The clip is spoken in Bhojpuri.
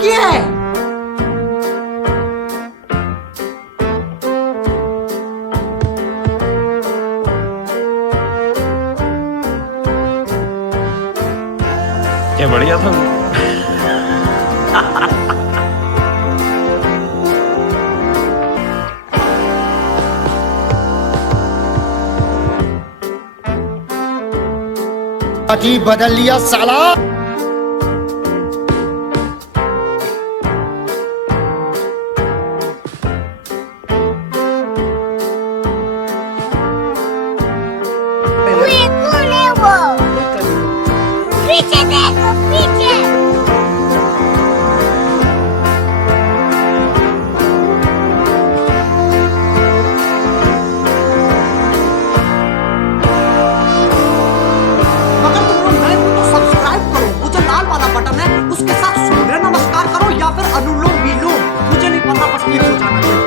किया है। क्या बढ़िया था। जी बदल लिया साला। पीछे देखो पीछे। अगर तुम लोग नए हो तो सब्सक्राइब करो, वो जो लाल वाला बटन है उसके साथ